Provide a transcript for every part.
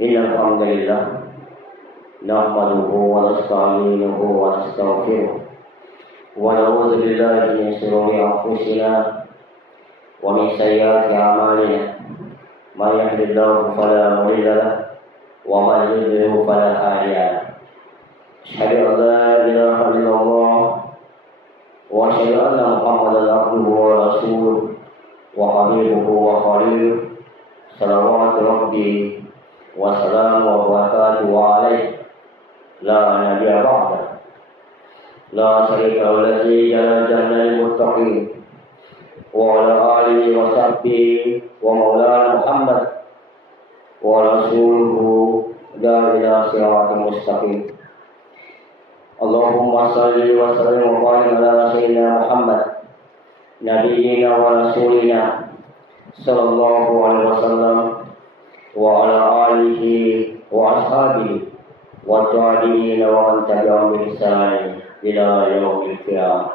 إن الحمد لله نحمده ونستعينه ونستغفره ونعوذ بالله من شرور أنفسنا ومن سيئات أعمالنا من يهد الله فلا مضل له ومن يضلل فلا هادي له أشهد أن لا إله إلا الله وأشهد أن محمدا عبده ورسوله وحبيبه وخليله صلوات ربي وسلام وبركاته عليه لا نبي بعده لا شريك له الذي جل للمتقين وعلى آله وصحبه ومولانا محمد ورسوله داعي إلى صراط مستقيم اللهم صل وسلم وبارك على سيدنا محمد نبينا ورسولنا صلى الله عليه وسلم وعلى آله وأصحابه والتابعين ومن تبعهم بإحسان إلى يوم القيامة.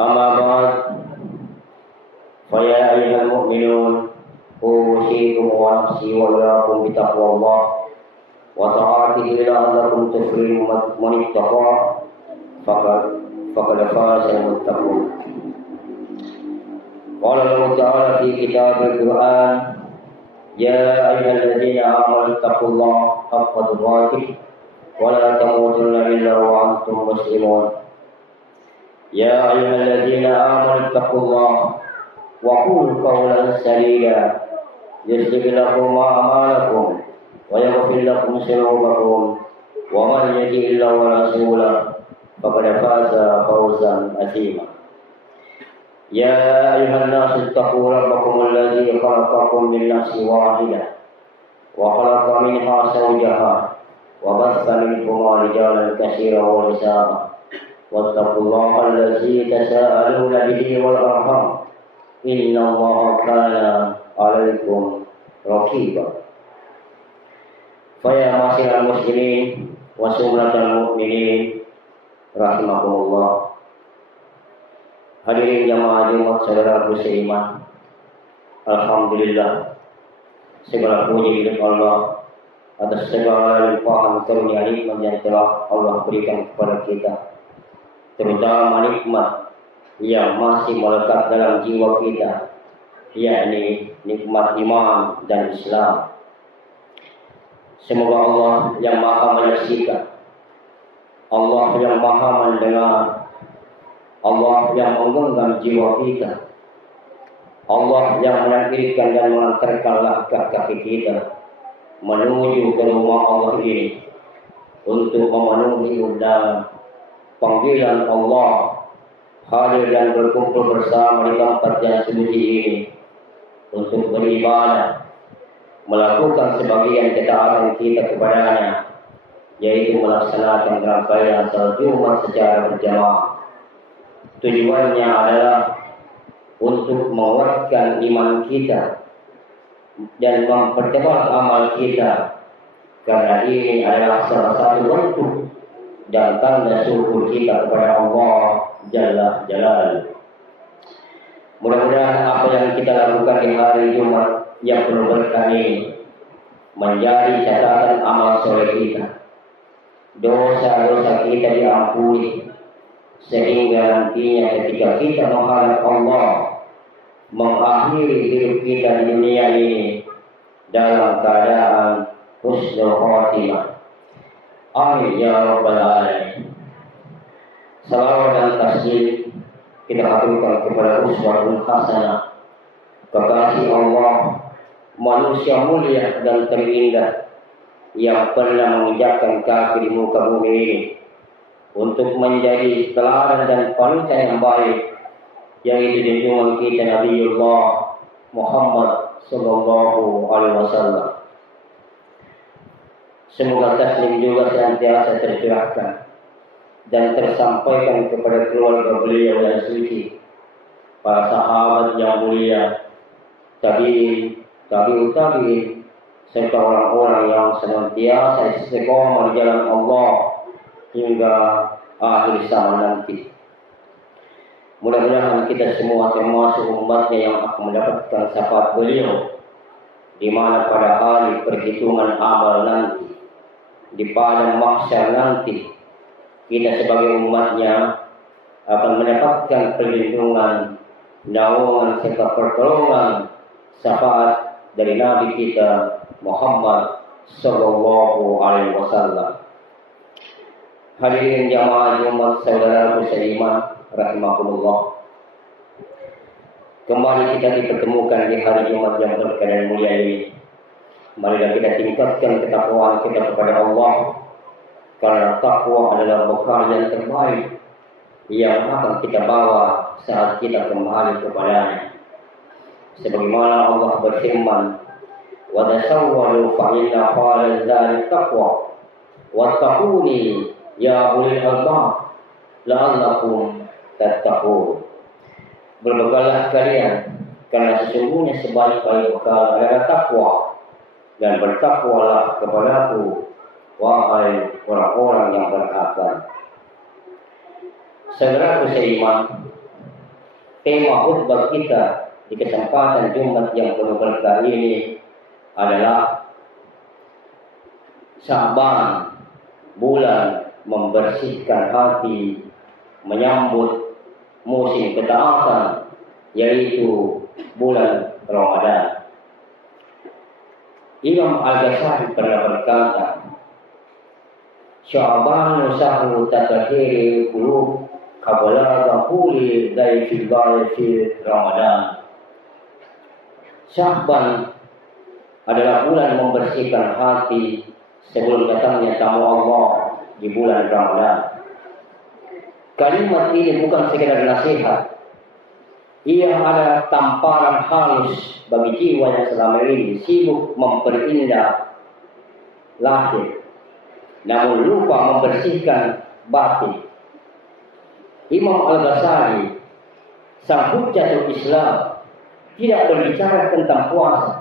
أما بعد فيا أيها المؤمنون أوصيكم ونفسي وإياكم بتقوى الله وطاعته لعلكم تفلحون من اتقى فقد فاز المتقون. قال الله تعالى في كتاب القرآن يا أيها الذين آمنوا اتقوا الله حق تقاته ولا تموتن إلا وأنتم مسلمون. يا أيها الذين آمنوا اتقوا الله وقولوا قولا سديدا يصلح لكم أعمالكم ويغفر لكم ذنوبكم ومن يطع الله ورسوله فقد فاز فوزا عظيما. يا أيها الناس اتقوا ربكم الذي خلقكم من نفس واحدة وخلق منها زوجها وبث منهما رجالا كثيرا ونساء واتقوا الله الذي تساءلون به والأرحام إن الله كان عليكم رقيبا. فيا معاشر المسلمين وسمرة المؤمنين rahimakumullah. Hadirin jamaah Jumat saudaraku seiman, alhamdulillah segala puji milik Allah atas segala limpahan karunia nikmat yang telah Allah berikan kepada kita, terutama nikmat yang masih melekat dalam jiwa kita, yakni nikmat iman dan Islam. Semoga Allah yang maha menyaksikan, Allah yang maha mendengar, Allah yang menggenggam jiwa kita, Allah yang menakdirkan dan mengantarkan langkah kaki kita menuju ke rumah Allah ini untuk memenuhi undangan panggilan Allah hadir dan berkumpul bersama di tempat yang suci ini untuk beribadah, melakukan sebagian ketaatan kita kepadanya, yaitu melaksanakan rangkaian salat Jumat secara berjamaah. Tujuannya adalah untuk menguatkan iman kita dan mempertebal amal kita, karena ini adalah salah satu bentuk dan tanda syukur kita kepada Allah Jalla Jalaluhu. Mudah-mudahan apa yang kita lakukan di hari Jumat yang penuh berkah ini menjadi catatan amal soleh kita. Dosa-dosa kita diampuni, sehingga nantinya ketika kita menghadap Allah mengakhiri hidup kita di dunia ini dalam keadaan husnul khotimah. Amin ya rabbal alamin. Salawat dan taslim kita haturkan kepada uswatun hasanah, kekasih Allah, manusia mulia dan terindah yang pernah menginjakkan kaki di muka bumi ini untuk menjadi teladan dan panutan yang baik, yaitu junjungan kita Nabiullah Muhammad sallallahu alaihi wasallam. Semoga taslim juga senantiasa tercurahkan dan tersampaikan kepada keluarga beliau yang suci, para sahabat yang mulia, tabi'in, tabi'ut tabi'in, serta orang-orang yang senantiasa istiqomah di jalan Allah hingga akhir zaman nanti. Mudah-mudahan kita semua termasuk umatnya yang akan mendapatkan syafaat beliau di mana pada hari perhitungan amal nanti, di padang mahsyar nanti, kita sebagai umatnya akan mendapatkan perlindungan, naungan serta pertolongan syafaat dari Nabi kita Muhammad Sallallahu Alaihi Wasallam. Hadirin jamaah Jumat saudara seiman rahimakumullah. Kembali kita dipertemukan di hari Jumat yang berkah dan mulia ini. Marilah kita tingkatkan ketakwaan kita kepada Allah, karena takwa adalah bekal yang terbaik yang akan kita bawa saat kita kembali kepadanya. Sebagaimana Allah berfirman, wa tasawwaru fa inna khairaz zadi taqwa wattaquni ya ulil albab la'allakum tattaqun. Berbekallah kalian, karena sesungguhnya sebaik-baik bekal adalah takwa, dan bertakwalah kepadaku wahai orang-orang yang berakal. Saudara seiman, tema khutbah kita di kesempatan Jumat yang penuh berkah ini adalah Sya'ban, bulan membersihkan hati, menyambut musim ketaatan, yaitu bulan Ramadan. Imam Al-Ghazali pernah berkata, Sya'ban sahru tatahiri qulub qabla dukhuli dhaifil fi Ramadan. Sya'ban adalah bulan membersihkan hati sebelum datangnya tamu Allah di bulan Ramadan. Kalimat ini bukan sekedar nasihat. Ia adalah tamparan halus bagi jiwa yang selama ini sibuk memperindah lahir, namun lupa membersihkan batin. Imam Al-Ghazali, sang hujjatul Islam, tidak berbicara tentang puasa,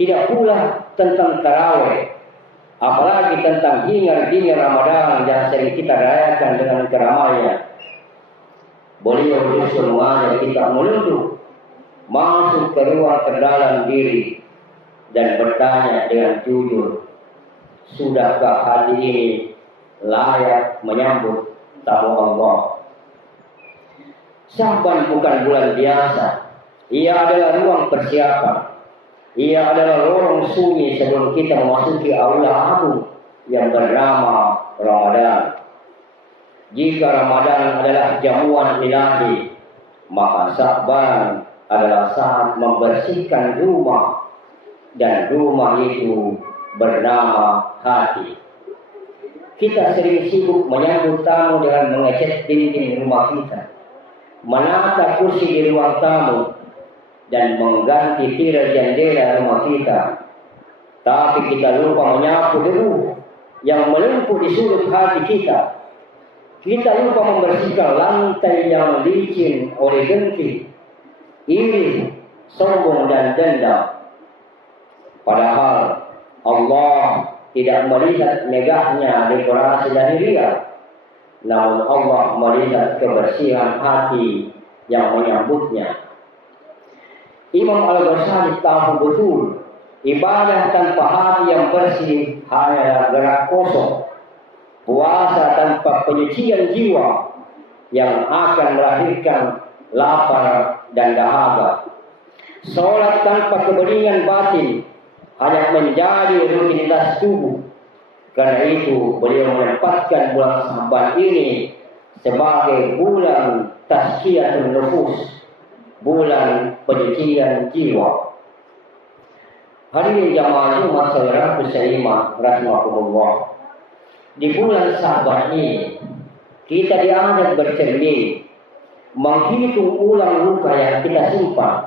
tidak pula tentang tarawih, apalagi tentang hingar-bingar Ramadan yang sering kita rayakan dengan keramaian. Beliau justru mengajak kita menunduk, masuk ke ruang terdalam diri, dan bertanya dengan jujur, sudahkah hati ini layak menyambut tamu Allah? Sya'ban bukan bulan biasa. Ia adalah ruang persiapan. Ia adalah lorong sunyi sebelum kita memasuki aula agung yang bernama Ramadan. Jika Ramadan adalah jamuan ilahi, maka Sya'ban adalah saat membersihkan rumah, dan rumah itu bernama hati. Kita sering sibuk menyambut tamu dengan mengecat dinding rumah kita, menata kursi di ruang tamu, dan mengganti tirai jendela rumah kita. Tapi kita lupa menyapu debu yang melumpur di sudut hati kita. Kita lupa membersihkan lantai yang licin oleh dengki, iri, sombong, dan dendam. Padahal Allah tidak melihat megahnya dekorasi lahiriah, namun Allah melihat kebersihan hati yang menyambutnya. Imam Al-Ghazali tahu betul, ibadah tanpa hati yang bersih hanyalah gerak kosong. Puasa tanpa penyucian jiwa yang akan melahirkan lapar dan dahaga. Sholat tanpa kebeningan batin hanya menjadi rutinitas tubuh. Karena itu beliau menempatkan bulan Sya'ban ini sebagai bulan tazkiyatun nufus, bulan penyucian jiwa. Hadirin jamaah Jumat saudara seiman rahimakumullah. Di bulan Sya'ban ini kita diajak bercermin, menghitung ulang luka yang kita simpan,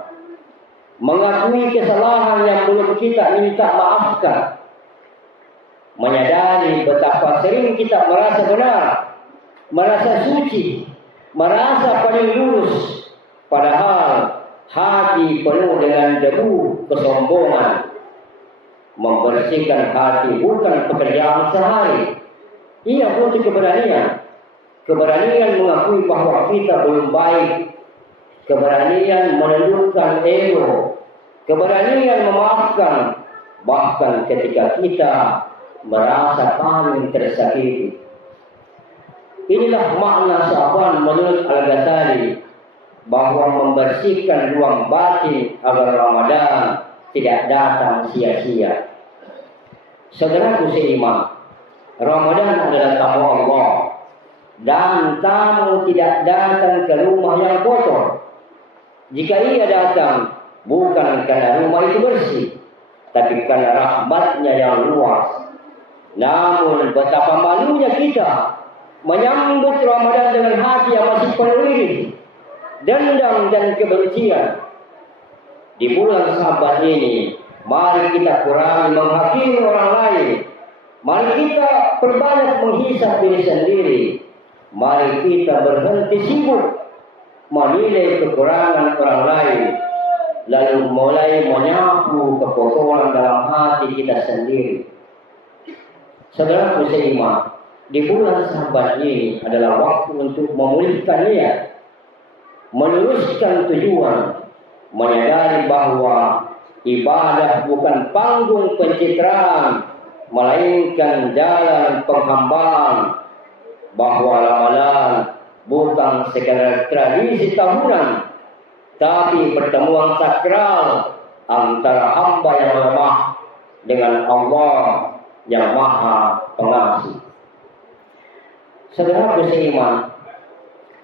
mengakui kesalahan yang belum kita minta maafkan, menyadari betapa sering kita merasa benar, merasa suci, merasa paling lurus, padahal hati penuh dengan debu kesombongan. Membersihkan hati bukan pekerjaan sehari. Ia butuh keberanian. Keberanian mengakui bahwa kita belum baik. Keberanian menundukkan ego. keberanian memaafkan bahkan ketika kita merasa paling tersakiti. Inilah makna Sya'ban menurut Al-Ghazali, bahwa membersihkan ruang batin agar Ramadan tidak datang sia-sia. Saudaraku seiman, Ramadan adalah tamu Allah, dan tamu tidak datang ke rumah yang kotor. Jika ia datang, bukan karena rumah itu bersih, tapi karena rahmatnya yang luas. Namun betapa malunya kita menyambut Ramadan dengan hati yang masih penuh iri, dendam dan kebencian. Di bulan Sabat ini, mari kita kurangi menghakimi orang lain. Mari kita perbanyak menghisap diri sendiri. Mari kita berhenti sibuk menilai kekurangan orang lain, lalu mulai menyapu kekotoran dalam hati kita sendiri. Saudaraku seiman, di bulan Sabat ini adalah waktu untuk memulihkan niat, meluruskan tujuan, menyadari bahwa ibadah bukan panggung pencitraan, melainkan jalan penghambaan, bahwa Ramadan bukan sekadar tradisi tahunan, tapi pertemuan sakral antara hamba yang lemah dengan Allah yang Maha Pengasih. Saudaraku seiman,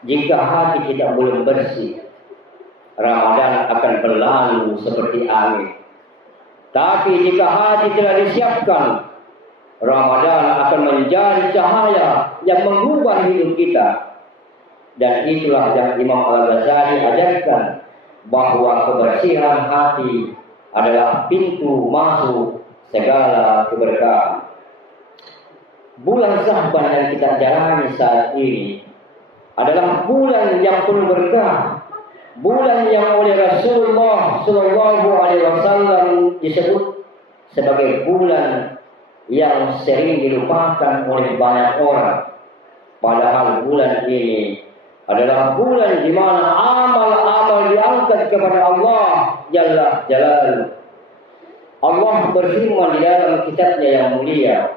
jika hati kita belum bersih, Ramadan akan berlalu seperti angin. Tapi jika hati telah disiapkan, Ramadan akan menjadi cahaya yang mengubah hidup kita. Dan itulah yang Imam Al-Ghazali ajarkan, bahwa kebersihan hati adalah pintu masuk segala keberkahan. Bulan Sya'ban yang kita jalani saat ini adalah bulan yang penuh berkah, bulan yang oleh Rasulullah Shallallahu Alaihi Wasallam disebut sebagai bulan yang sering dilupakan oleh banyak orang. Padahal bulan ini adalah bulan di mana amal-amal diangkat kepada Allah Jalla Jalaluhu. Allah berfirman di dalam kitabnya yang mulia,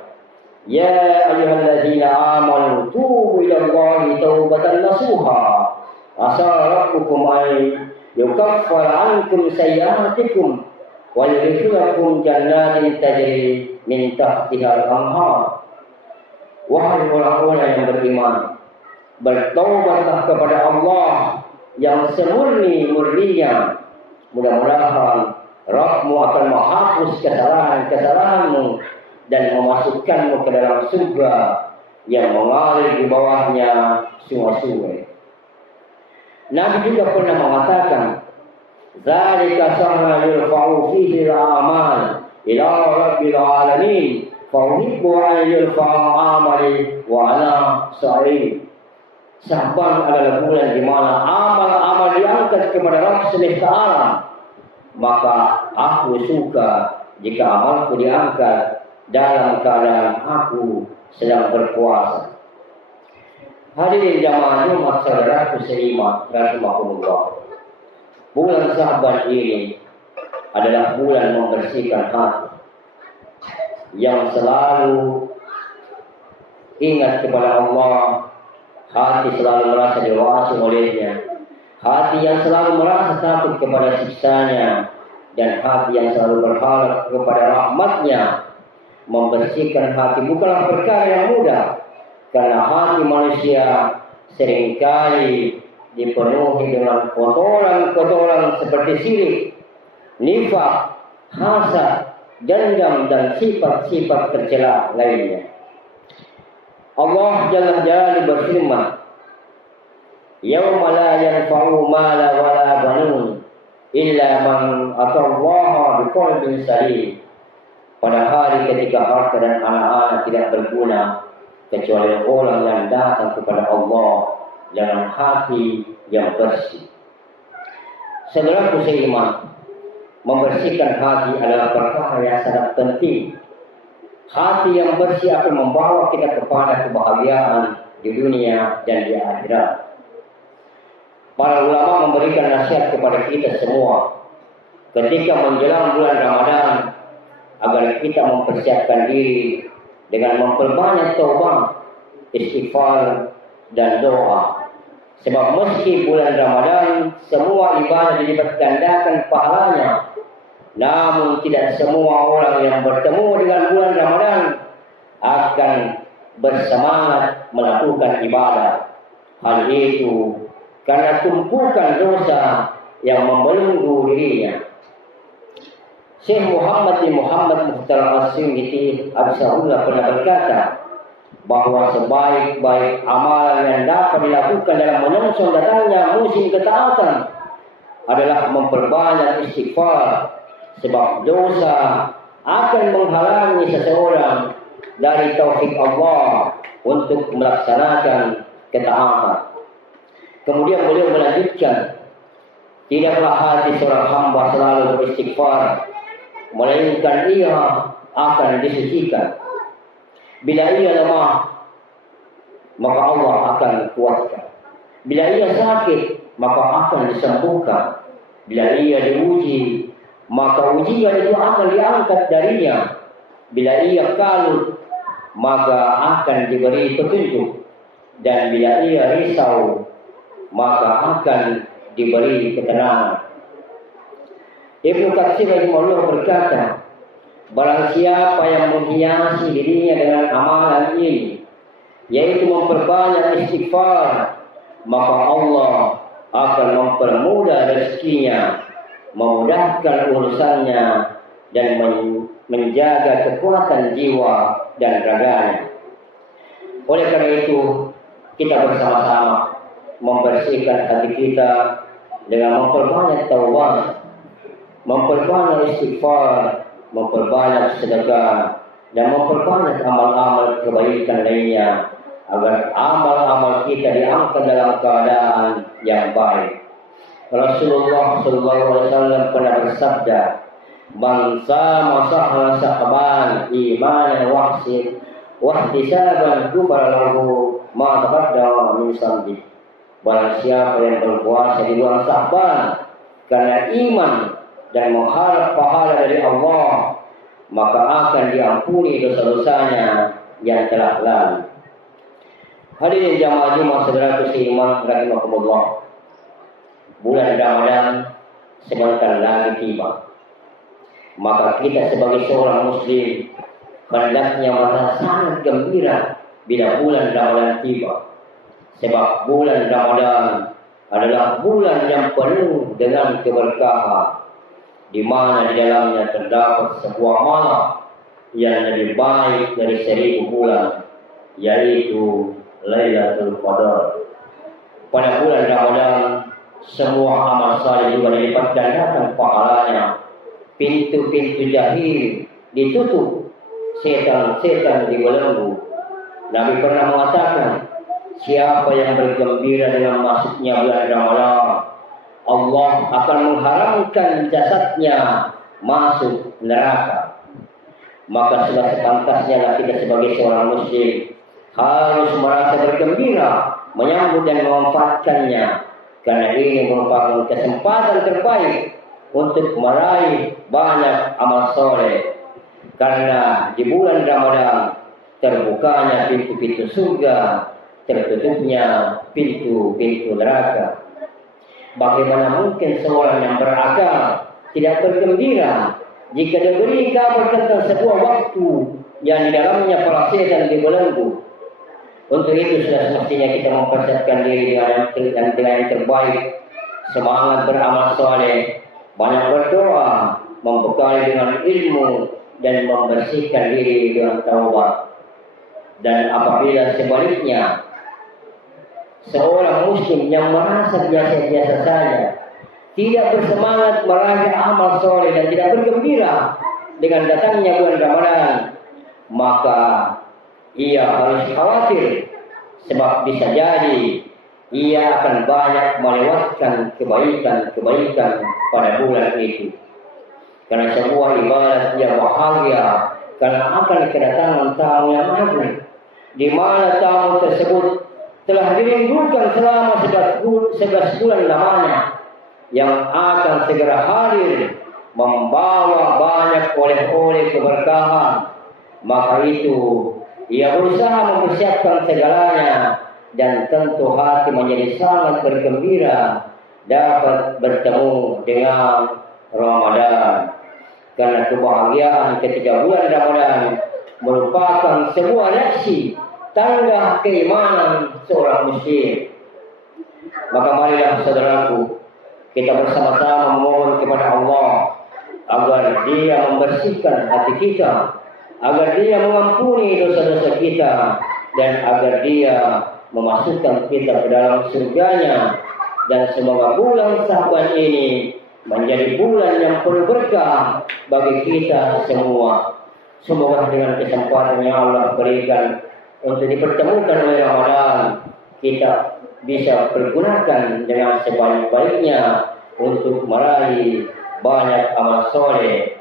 Ya ayyuhalladzina amanu tubu ilallahi taubatan nasuha asa rabbukum ay yukaffira ankum sayyi'atikum wa yudkhilukum jannatin tajri min tahtiha al-anhar. Wahai orang-orang yang beriman, bertaubatlah kepada Allah yang semurni-murninya. Mudah-mudahan Rabbmu akan menghapus kesalahan-kesalahanmu dan memasukkanmu ke dalam surga yang mengalir di bawahnya sungai-sungai. Nabi juga pernah mengatakan, Zalika sahra yurfa'u fihi al-amal ila rabbil alamin fa uhibbu an yurfa'a amali wa ana sa'id. Sya'ban adalah bulan di mana amal-amal diangkat kepada Rabb semesta alam. Maka aku suka jika amalku diangkat dalam keadaan aku sedang berpuasa. Hadirin jamaah Jumat saudaraku seiman rahimakumullah. Bulan Sya'ban ini adalah bulan membersihkan hati, yang selalu ingat kepada Allah, hati selalu merasa diwasi olehnya, hati yang selalu merasa takut kepada siksanya, dan hati yang selalu berharap kepada rahmatnya. Membersihkan hati bukanlah perkara yang mudah, karena hati manusia seringkali dipenuhi dengan kotoran-kotoran seperti syirik, nifak, hasad, dendam, dan sifat-sifat tercela lainnya. Allah Jalla Jalaluhu berfirman, Yawma la yanfa'u mala wala banun illa man atallaha biqalbin salim. Pada hari ketika harta dan anak-anak tidak berguna kecuali orang yang datang kepada Allah dengan hati yang bersih. Saudaraku seiman, membersihkan hati adalah perkara yang sangat penting. Hati yang bersih akan membawa kita kepada kebahagiaan di dunia dan di akhirat. Para ulama memberikan nasihat kepada kita semua. ketika menjelang bulan Ramadan agar kita mempersiapkan diri dengan memperbanyak taubat, istighfar dan doa. Sebab meski bulan Ramadan semua ibadah dilipat gandakan pahalanya, namun tidak semua orang yang bertemu dengan bulan Ramadan akan bersemangat melakukan ibadah. Hal itu karena tumpukan dosa yang membelenggu dirinya. Syekh Muhammad bin Muhammad Mukhtar As-Singhiti Absahullah pernah berkata bahwa sebaik-baik amalan yang dapat dilakukan dalam menyongsong datangnya musim ketaatan adalah memperbanyak istighfar, sebab dosa akan menghalangi seseorang dari taufik Allah untuk melaksanakan ketaatan. Kemudian beliau melanjutkan, tidaklah hati seorang hamba selalu beristighfar, melainkan ia akan disucikan. Bila ia lemah, maka Allah akan kuatkan. Bila ia sakit, maka akan disembuhkan. Bila ia diuji, maka ujian itu akan diangkat darinya. Bila ia kalut, maka akan diberi petunjuk. Dan bila ia risau, maka akan diberi ketenangan. Ibnu Katsir rahimahullah berkata, barang siapa yang menghiasi dirinya dengan amalan ini, yaitu memperbanyak istighfar, maka Allah akan mempermudah rezekinya, memudahkan urusannya, dan menjaga kekuatan jiwa dan raganya. Oleh karena itu, kita bersama-sama membersihkan hati kita dengan memperbanyak taubat, memperbanyak istighfar, memperbanyak sedekah, dan memperbanyak amal-amal kebaikan lainnya agar amal-amal kita diangkat dalam keadaan yang baik. Rasulullah SAW pernah bersabda, "Man sama sahra sahban imanan wahtisaban ghufira lahu ma taqaddama min dhanbi." Barang siapa yang berpuasa di bulan Sya'ban karena iman dan mengharap pahala dari Allah, maka akan diampuni dosa-dosanya yang telah lalu. Hadirin jamaah Jumat saudaraku seiman rahimakumullah. Bulan Ramadan sebentar lagi tiba. Maka kita sebagai seorang muslim hendaknya merasa sangat gembira bila bulan Ramadan tiba. Sebab bulan Ramadan adalah bulan yang penuh dengan keberkahan, di mana di dalamnya terdapat sebuah malam yang lebih baik dari 1000 bulan, yaitu Lailatul Qadar. Pada bulan Ramadan, semua amal saleh juga dilipat gandakan pahalanya. Pintu-pintu jahil ditutup, setan-setan dibelenggu. Nabi pernah mengatakan, siapa yang bergembira dengan masuknya bulan Ramadan, Allah akan mengharamkan jasadnya masuk neraka. Maka sudah sepantasnya kita sebagai seorang muslim harus merasa bergembira menyambut dan memanfaatkannya, karena ini merupakan kesempatan terbaik untuk meraih banyak amal soleh. Karena di bulan Ramadan terbukanya pintu-pintu surga, tertutupnya pintu-pintu neraka. Bagaimana mungkin seorang yang berakal tidak bergembira jika diberi kabar tentang sebuah waktu yang di dalamnya para setan dibelenggu? Untuk itu sudah semestinya kita mempersiapkan diri dengan yang terbaik, semangat beramal soleh, banyak berdoa, membekali dengan ilmu, dan membersihkan diri dengan taubat. Dan apabila sebaliknya, seorang muslim yang merasa biasa-biasa saja, tidak bersemangat meraih amal soleh dan tidak bergembira dengan datangnya bulan Ramadan, maka ia harus khawatir, sebab bisa jadi ia akan banyak melewatkan kebaikan-kebaikan pada bulan itu. Karena sebuah ibadat yang bahagia karena akan kedatangan tamu yang agung, di mana tamu tersebut telah dirindukan selama 11 bulan lamanya, yang akan segera hadir membawa banyak oleh-oleh keberkahan, maka itu ia berusaha mempersiapkan segalanya, dan tentu hati menjadi sangat bergembira dapat bertemu dengan Ramadan. Karena kebahagiaan ketika bulan Ramadan merupakan sebuah reaksi tanda keimanan seorang muslim. Maka marilah saudaraku, kita bersama-sama memohon kepada Allah agar Dia membersihkan hati kita, agar Dia mengampuni dosa-dosa kita, dan agar Dia memasukkan kita ke dalam surganya. Dan semoga bulan Sya'ban ini menjadi bulan yang penuh berkah bagi kita semua. Semoga dengan kesempatan yang Allah berikan untuk dipertemukan oleh Ramadan, kita bisa pergunakan dengan sebaik-baiknya untuk meraih banyak amal soleh.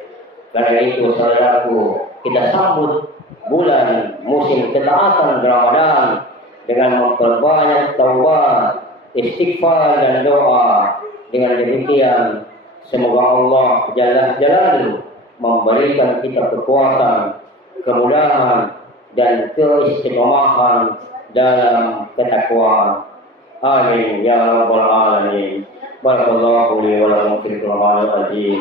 Karena itu saudaraku, kita sambut bulan musim ketaatan Ramadan dengan memperbanyak taubat, istighfar dan doa. Dengan demikian, semoga Allah Jalla Jalaluhu memberikan kita kekuatan, kemudahan, dan keistiqomahan dalam ketakwaan. Amin ya rabbal alamin. Barakallahu li wa lakum fil Qur'anil azim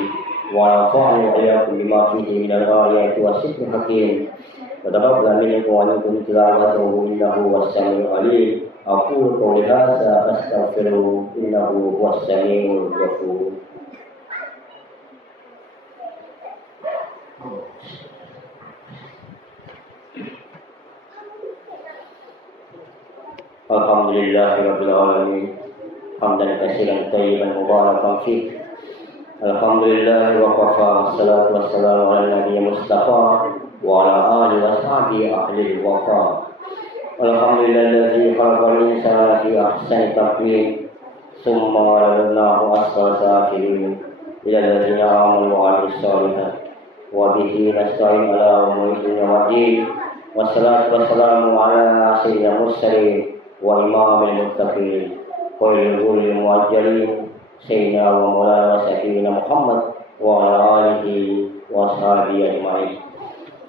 wa nafa'ani wa iyyakum bima fihi minal ayati was-sikril hakim. Wa taqabbal minkum wa minkum tilawatahu innahu was-sami'ul alim. Aqulu qawli hadza astaghfiru innahu was-sami'ul ghafur. Alhamdulillahirabbil alamin. Hamdan katsiran thayyiban mubarakan fih. Alhamdulillah wa kafa, wassalatu wassalamu ala nabiyyi mustafa wa ala alihi wa sahbihi ahli wafa. Alhamdulillahilladzi khalaqal insana fi ahsani taqwim, summa radadnahu asfala safilin, ila alladziina aamanu wa 'amilus shalihaat, wa bihi nasta'in ala umuri dunya waddin. Wassalatu wassalamu ala sayyidil mursalin wa imamil muttaqin, khairul ghurril mu'ajjalin, sayyidina wa maulana wa sayyidina Muhammad wa ala alihi wa sahbihi ajma'in.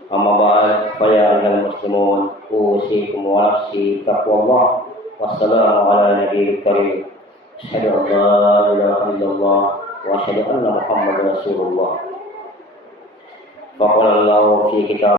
Amma ba'd, fa ya ayyuhal muslimun, usikum wa nafsi taqwallah. Wassalamu ala nabiyil karim. Asyhadu an la ilaha illallah wa asyhadu anna Muhammadar Rasulullah. Fa qala Allahu fi kitab